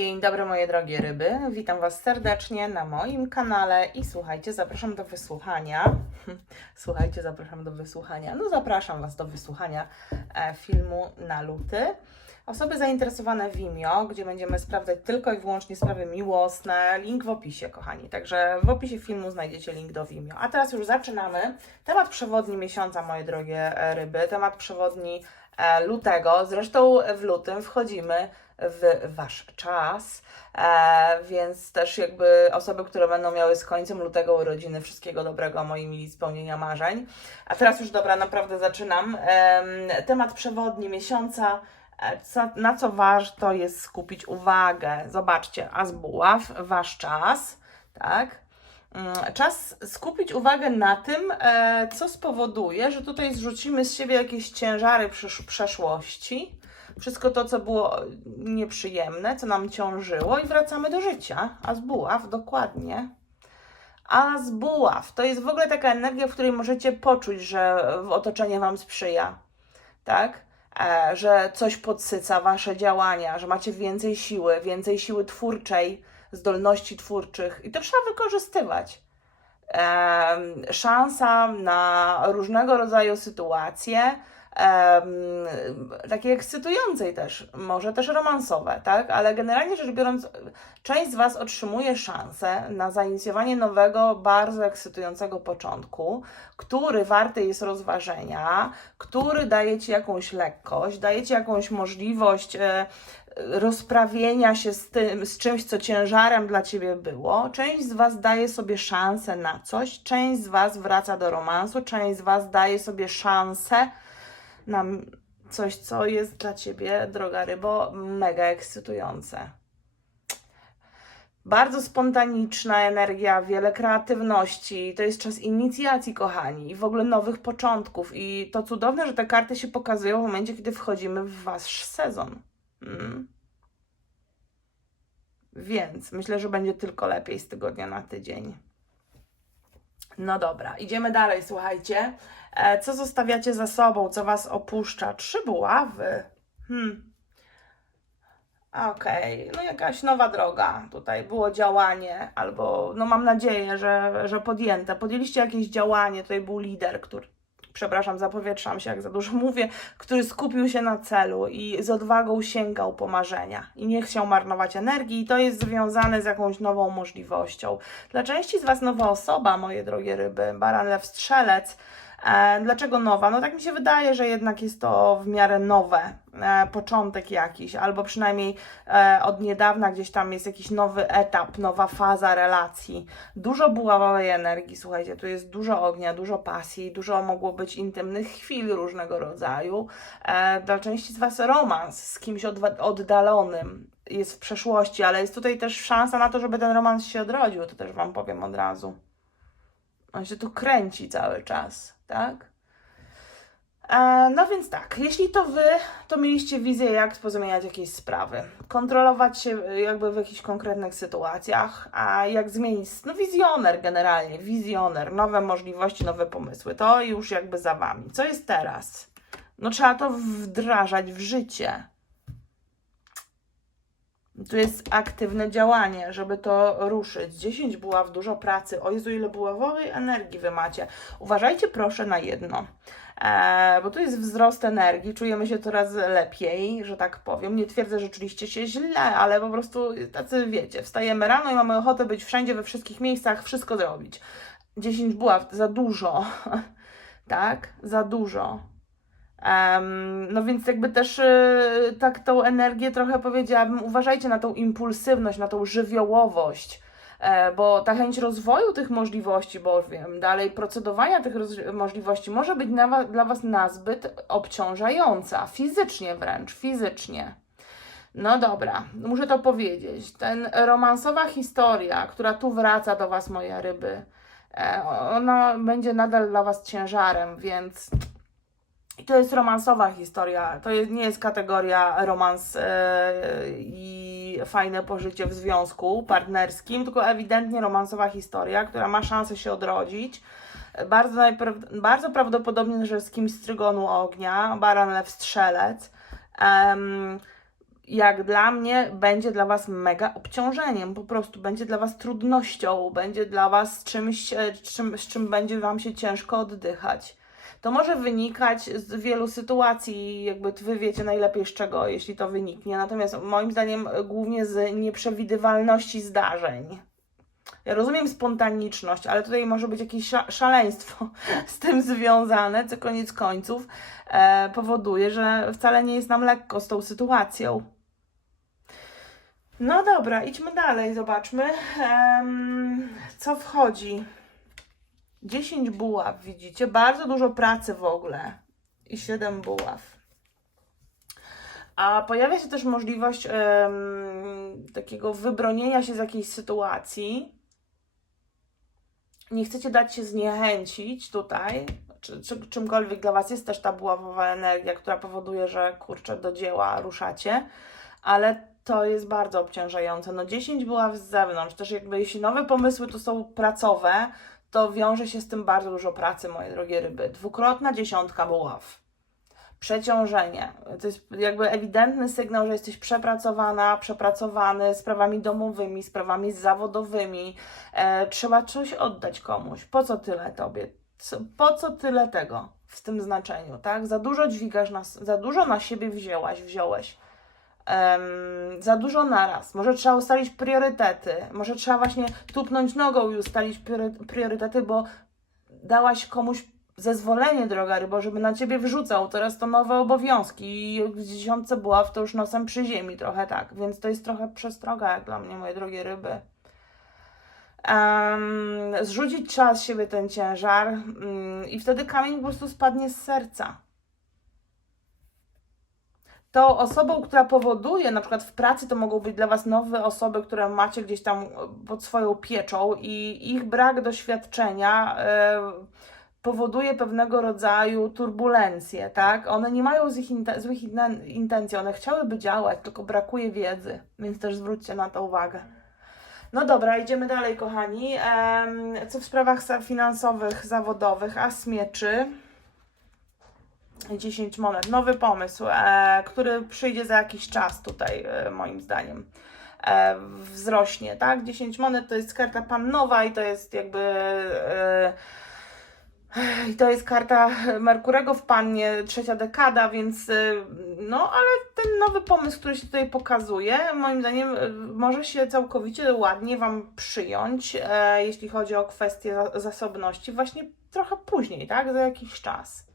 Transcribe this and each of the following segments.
Dzień dobry moje drogie ryby, witam Was serdecznie na moim kanale i słuchajcie, zapraszam do wysłuchania. Słuchajcie, zapraszam do wysłuchania. No zapraszam Was do wysłuchania e, filmu na luty. Osoby zainteresowane Vimeo, gdzie będziemy sprawdzać tylko i wyłącznie sprawy miłosne, link w opisie, kochani. Także w opisie filmu znajdziecie link do Vimeo. A teraz już zaczynamy. Temat przewodni miesiąca, moje drogie e, ryby, temat przewodni lutego. Zresztą w lutym wchodzimy w Wasz czas, e, więc też jakby osoby, które będą miały z końcem lutego urodziny, wszystkiego dobrego, moi mili, spełnienia marzeń. A teraz już dobra, naprawdę zaczynam. Em, temat przewodni miesiąca, e, na co warto jest skupić uwagę. Zobaczcie, As Buław, Wasz czas, tak? Mm, Czas skupić uwagę na tym, e, co spowoduje, że tutaj zrzucimy z siebie jakieś ciężary przeszłości, wszystko to, co było nieprzyjemne, co nam ciążyło i wracamy do życia. A z buław, dokładnie. A z buław to jest w ogóle taka energia, w której możecie poczuć, że otoczenie Wam sprzyja, tak? E, że coś podsyca Wasze działania, że macie więcej siły, więcej siły twórczej, zdolności twórczych i to trzeba wykorzystywać. Szansa na różnego rodzaju sytuacje, em, takie ekscytujące też, może też romansowe, tak? Ale generalnie rzecz biorąc, część z Was otrzymuje szansę na zainicjowanie nowego, bardzo ekscytującego początku, który warty jest rozważenia, który daje Ci jakąś lekkość, daje Ci jakąś możliwość e, rozprawienia się z tym, z czymś, co ciężarem dla Ciebie było. Część z Was daje sobie szansę na coś, część z Was wraca do romansu, część z Was daje sobie szansę na m- coś, co jest dla Ciebie, droga rybo, mega ekscytujące. Bardzo spontaniczna energia, wiele kreatywności. To jest czas inicjacji, kochani, i w ogóle nowych początków. I to cudowne, że te karty się pokazują w momencie, kiedy wchodzimy w wasz sezon. Mm. Więc myślę, że będzie tylko lepiej z tygodnia na tydzień. No dobra, idziemy dalej, słuchajcie. E, co zostawiacie za sobą, co was opuszcza? Trzy buławy. Hmm. Okej, no jakaś nowa droga. Tutaj było działanie, albo no mam nadzieję, że, że podjęte. Podjęliście jakieś działanie, tutaj był lider, który, przepraszam, zapowietrzam się, jak za dużo mówię, który skupił się na celu i z odwagą sięgał po marzenia i nie chciał marnować energii i to jest związane z jakąś nową możliwością. Dla części z Was nowa osoba, moje drogie ryby, baran, lew, strzelec, Dlaczego nowa? No tak mi się wydaje, że jednak jest to w miarę nowe, e, początek jakiś, albo przynajmniej e, od niedawna gdzieś tam jest jakiś nowy etap, nowa faza relacji. Dużo buławowej energii, słuchajcie, tu jest dużo ognia, dużo pasji, dużo mogło być intymnych chwil różnego rodzaju. E, Dla części z Was romans z kimś oddalonym jest w przeszłości, ale jest tutaj też szansa na to, żeby ten romans się odrodził, to też Wam powiem od razu. On się tu kręci cały czas, tak? E, no więc tak, jeśli to wy, to mieliście wizję, jak pozamieniać jakieś sprawy, kontrolować się y, jakby w jakichś konkretnych sytuacjach, a jak zmienić, no wizjoner generalnie, wizjoner, nowe możliwości, nowe pomysły, to już jakby za wami. Co jest teraz? No trzeba to wdrażać w życie. Tu jest aktywne działanie, żeby to ruszyć. 10 buław, dużo pracy. O Jezu, ile buławowej energii wy macie. Uważajcie proszę na jedno, e, bo tu jest wzrost energii, czujemy się coraz lepiej, że tak powiem. Nie twierdzę, że czuliście się źle, ale po prostu tacy wiecie, wstajemy rano i mamy ochotę być wszędzie, we wszystkich miejscach, wszystko zrobić. 10 buław, za dużo, tak? Za dużo. Em, no więc jakby też y, tak tą energię trochę powiedziałabym, uważajcie na tą impulsywność, na tą żywiołowość, e, bo ta chęć rozwoju tych możliwości, bowiem dalej procedowania tych możliwości może być na dla Was nazbyt obciążająca, fizycznie wręcz, fizycznie. No dobra, muszę to powiedzieć. Ten romansowa historia, która tu wraca do Was, moje ryby, e, ona będzie nadal dla Was ciężarem, więc i to jest romansowa historia. To nie jest kategoria romans e, i fajne pożycie w związku partnerskim, tylko ewidentnie romansowa historia, która ma szansę się odrodzić. Bardzo, bardzo prawdopodobnie, że z kimś z trygonu ognia, baran lew strzelec. Em, jak dla mnie, będzie dla Was mega obciążeniem, po prostu będzie dla Was trudnością, będzie dla Was czymś, e, czym, z czym będzie Wam się ciężko oddychać. To może wynikać z wielu sytuacji, jakby Wy wiecie najlepiej z czego, jeśli to wyniknie. Natomiast moim zdaniem głównie z nieprzewidywalności zdarzeń. Ja rozumiem spontaniczność, ale tutaj może być jakieś sza- szaleństwo z tym związane, co koniec końców e, powoduje, że wcale nie jest nam lekko z tą sytuacją. No dobra, idźmy dalej, zobaczmy, em, co wchodzi. 10 buław, widzicie? Bardzo dużo pracy w ogóle. I 7 buław. A pojawia się też możliwość em, takiego wybronienia się z jakiejś sytuacji. Nie chcecie dać się zniechęcić tutaj, czy, czy czymkolwiek dla Was jest też ta buławowa energia, która powoduje, że kurczę, do dzieła ruszacie, ale to jest bardzo obciążające. No 10 buław z zewnątrz, też jakby jeśli nowe pomysły to są pracowe, to wiąże się z tym bardzo dużo pracy, moje drogie ryby. Dwukrotna dziesiątka buław. Przeciążenie. To jest jakby ewidentny sygnał, że jesteś przepracowana, przepracowany sprawami domowymi, sprawami zawodowymi. E, trzeba coś oddać komuś. Po co tyle tobie? Co, po co tyle tego w tym znaczeniu, tak? Za dużo dźwigasz, na, za dużo na siebie wzięłaś, wziąłeś. Em, za dużo naraz. Może trzeba ustalić priorytety. Może trzeba właśnie tupnąć nogą i ustalić priory- priorytety, bo dałaś komuś zezwolenie, droga rybo, żeby na ciebie wrzucał teraz to nowe obowiązki i w dziesiątce buław to już nosem przy ziemi, trochę tak, więc to jest trochę przestroga jak dla mnie, moje drogie ryby. Em, zrzucić trzeba z siebie ten ciężar mm, i wtedy kamień po prostu spadnie z serca. Tą osobą, która powoduje, na przykład w pracy to mogą być dla Was nowe osoby, które macie gdzieś tam pod swoją pieczą i ich brak doświadczenia e, powoduje pewnego rodzaju turbulencje, tak? One nie mają złych, inte- złych inten- intencji, one chciałyby działać, tylko brakuje wiedzy, więc też zwróćcie na to uwagę. No dobra, idziemy dalej, kochani. Co w sprawach finansowych, zawodowych, a smieczy. 10 monet. Nowy pomysł, e, który przyjdzie za jakiś czas tutaj, e, moim zdaniem. E, wzrośnie, tak? 10 monet to jest karta pannowa i to jest jakby. E, i to jest karta Merkurego w Pannie, trzecia dekada, więc y, no, ale ten nowy pomysł, który się tutaj pokazuje, moim zdaniem y, może się całkowicie ładnie Wam przyjąć, e, jeśli chodzi o kwestię za- zasobności, właśnie trochę później, tak, za jakiś czas.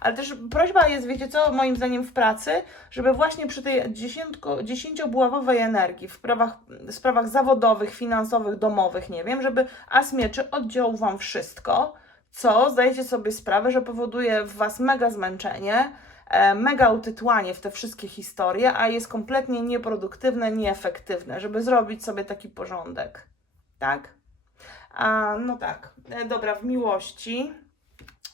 Ale też prośba jest, wiecie co, moim zdaniem w pracy, żeby właśnie przy tej dziesiątko, dziesięciobuławowej energii w sprawach, sprawach zawodowych, finansowych, domowych, nie wiem, żeby as mieczy oddział Wam wszystko, co zdajecie sobie sprawę, że powoduje w Was mega zmęczenie, e, mega utytłanie w te wszystkie historie, a jest kompletnie nieproduktywne, nieefektywne, żeby zrobić sobie taki porządek. Tak? A, no tak. E, dobra, w miłości.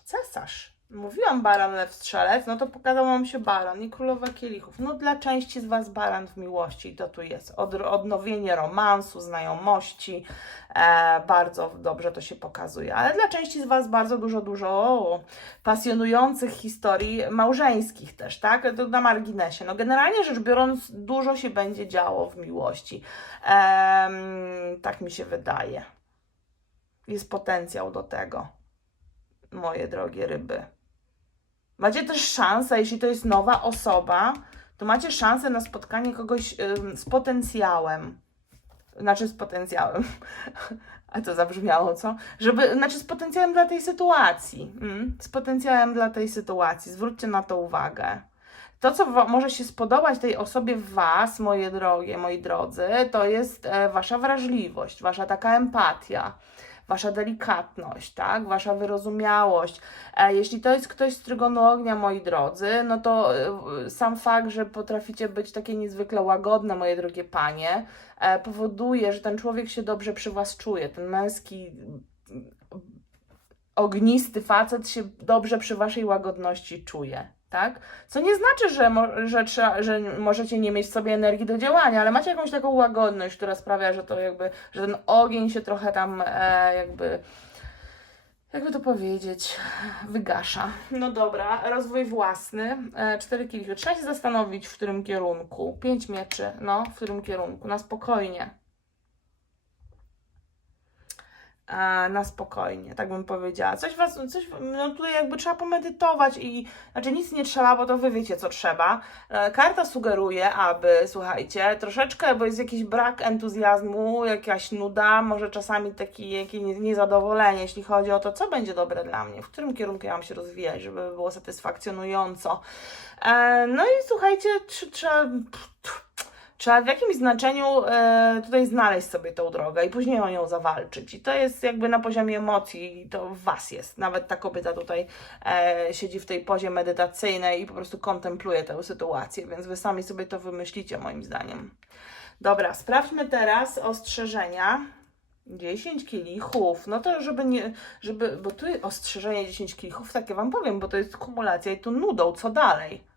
Cesarz. Mówiłam baran, lew, strzelec, no to pokazał nam się baran i królowa kielichów. No dla części z Was baran w miłości to tu jest. Od, odnowienie romansu, znajomości, e, bardzo dobrze to się pokazuje. Ale dla części z Was bardzo dużo, dużo o, pasjonujących historii małżeńskich też, tak? To na marginesie. No generalnie rzecz biorąc, dużo się będzie działo w miłości. Em, tak mi się wydaje. Jest potencjał do tego moje drogie ryby. Macie też szansę, jeśli to jest nowa osoba, to macie szansę na spotkanie kogoś z potencjałem. Znaczy z potencjałem. A to zabrzmiało, co? Żeby, znaczy z potencjałem dla tej sytuacji. Mm? Z potencjałem dla tej sytuacji. Zwróćcie na to uwagę. To, co może się spodobać tej osobie w Was, moje drogie, moi drodzy, to jest e, Wasza wrażliwość, Wasza taka empatia wasza delikatność, tak? Wasza wyrozumiałość. E, jeśli to jest ktoś z trygonu ognia, moi drodzy, no to e, sam fakt, że potraficie być takie niezwykle łagodne, moje drogie panie, e, powoduje, że ten człowiek się dobrze przy was czuje. Ten męski, ognisty facet się dobrze przy waszej łagodności czuje. Tak? Co nie znaczy, że, mo- że, trzeba, że możecie nie mieć w sobie energii do działania, ale macie jakąś taką łagodność, która sprawia, że to jakby, że ten ogień się trochę tam e, jakby jakby to powiedzieć, wygasza. No dobra, rozwój własny, e, cztery kielichy. Trzeba się zastanowić, w którym kierunku. Pięć mieczy, no, w którym kierunku, na spokojnie. E, na spokojnie, tak bym powiedziała. Coś was, coś, no tutaj jakby trzeba pomedytować i, znaczy nic nie trzeba, bo to wy wiecie, co trzeba. E, Karta sugeruje, aby, słuchajcie, troszeczkę, bo jest jakiś brak entuzjazmu, jakaś nuda, może czasami taki, jakieś nie- niezadowolenie, jeśli chodzi o to, co będzie dobre dla mnie, w którym kierunku ja mam się rozwijać, żeby było satysfakcjonująco. E, No i słuchajcie, tr- trzeba... Trzeba w jakimś znaczeniu e, tutaj znaleźć sobie tą drogę i później o nią zawalczyć. I to jest jakby na poziomie emocji, to w Was jest. Nawet ta kobieta tutaj e, siedzi w tej pozie medytacyjnej i po prostu kontempluje tę sytuację, więc Wy sami sobie to wymyślicie, moim zdaniem. Dobra, sprawdźmy teraz ostrzeżenia. 10 kielichów, no to żeby nie, żeby, bo tu ostrzeżenie 10 kielichów, takie Wam powiem, bo to jest kumulacja i tu nudą, co dalej?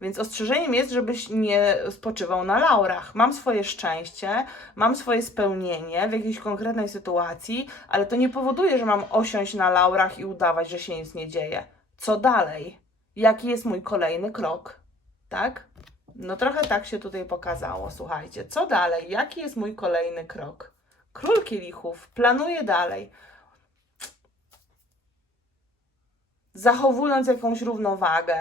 Więc ostrzeżeniem jest, żebyś nie spoczywał na laurach. Mam swoje szczęście, mam swoje spełnienie w jakiejś konkretnej sytuacji, ale to nie powoduje, że mam osiąść na laurach i udawać, że się nic nie dzieje. Co dalej? Jaki jest mój kolejny krok? Tak? No trochę tak się tutaj pokazało, słuchajcie. Co dalej? Jaki jest mój kolejny krok? Król kielichów planuje dalej. Zachowując jakąś równowagę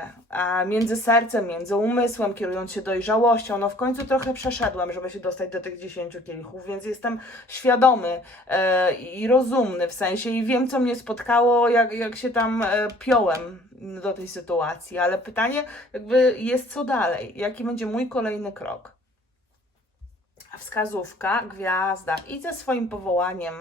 między sercem, między umysłem, kierując się dojrzałością. No w końcu trochę przeszedłem, żeby się dostać do tych 10 kielichów, więc jestem świadomy e, i rozumny w sensie i wiem, co mnie spotkało, jak, jak się tam e, piąłem do tej sytuacji, ale pytanie jakby jest co dalej, jaki będzie mój kolejny krok. Wskazówka, gwiazda, idź za swoim powołaniem,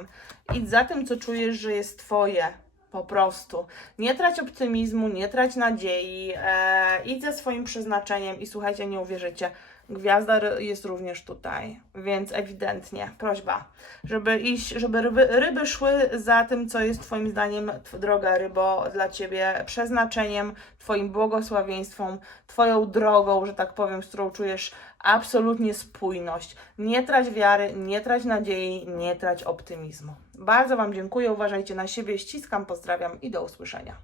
idź za tym, co czujesz, że jest Twoje. Po prostu. Nie trać optymizmu, nie trać nadziei, e, idź za swoim przeznaczeniem i słuchajcie, nie uwierzycie, gwiazda jest również tutaj, więc ewidentnie prośba, żeby iść, żeby ryby, ryby szły za tym, co jest Twoim zdaniem, droga rybo, dla Ciebie przeznaczeniem, Twoim błogosławieństwem, Twoją drogą, że tak powiem, z którą czujesz absolutnie spójność. Nie trać wiary, nie trać nadziei, nie trać optymizmu. Bardzo Wam dziękuję, uważajcie na siebie, ściskam, pozdrawiam i do usłyszenia.